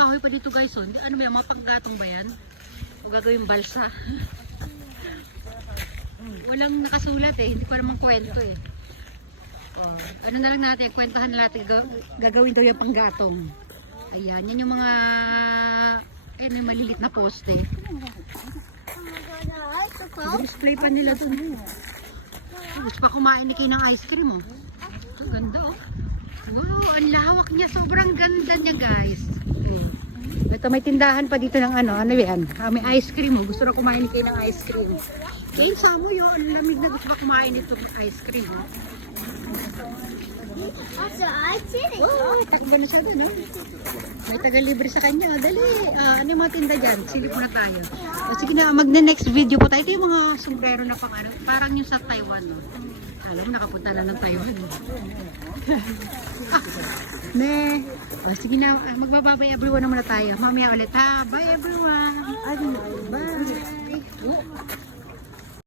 kahoy pa dito guys. Oh. Ano ba yan? Mga panggatong ba yan? O gagawin balsa? Walang nakasulat eh. Hindi pa naman kwento eh. Oh, ano na lang natin, kwentahan natin. Gagawin daw yung panggatong. Ayan, yan yung mga malilit na poste. Display pa nila dun. Gusto pa kumain ni kayo ng ice cream oh. Ang ganda oh. Wow, ang lawak niya. Sobrang ganda niya guys. Oh. Ito may tindahan pa dito ng ano yan? May ice cream oh. Gusto na kumain ni kayo ng ice cream. Kaya sa mo yun, ang lamig na gusto pa kumain nito ng ice cream oh. Wow, takbo na siya dun oh. May taga-libre sa kanya. Dali, ano yung mga tinda dyan? Silip na tayo. O, sige na, magna-next video po tayo. Ito yung mga sombrero na pang ano, parang yung sa Taiwan. No? Alam mo, nakapunta na ng Taiwan. O, sige na, magbababay everyone na muna tayo. Mamaya ulit ha. Bye everyone!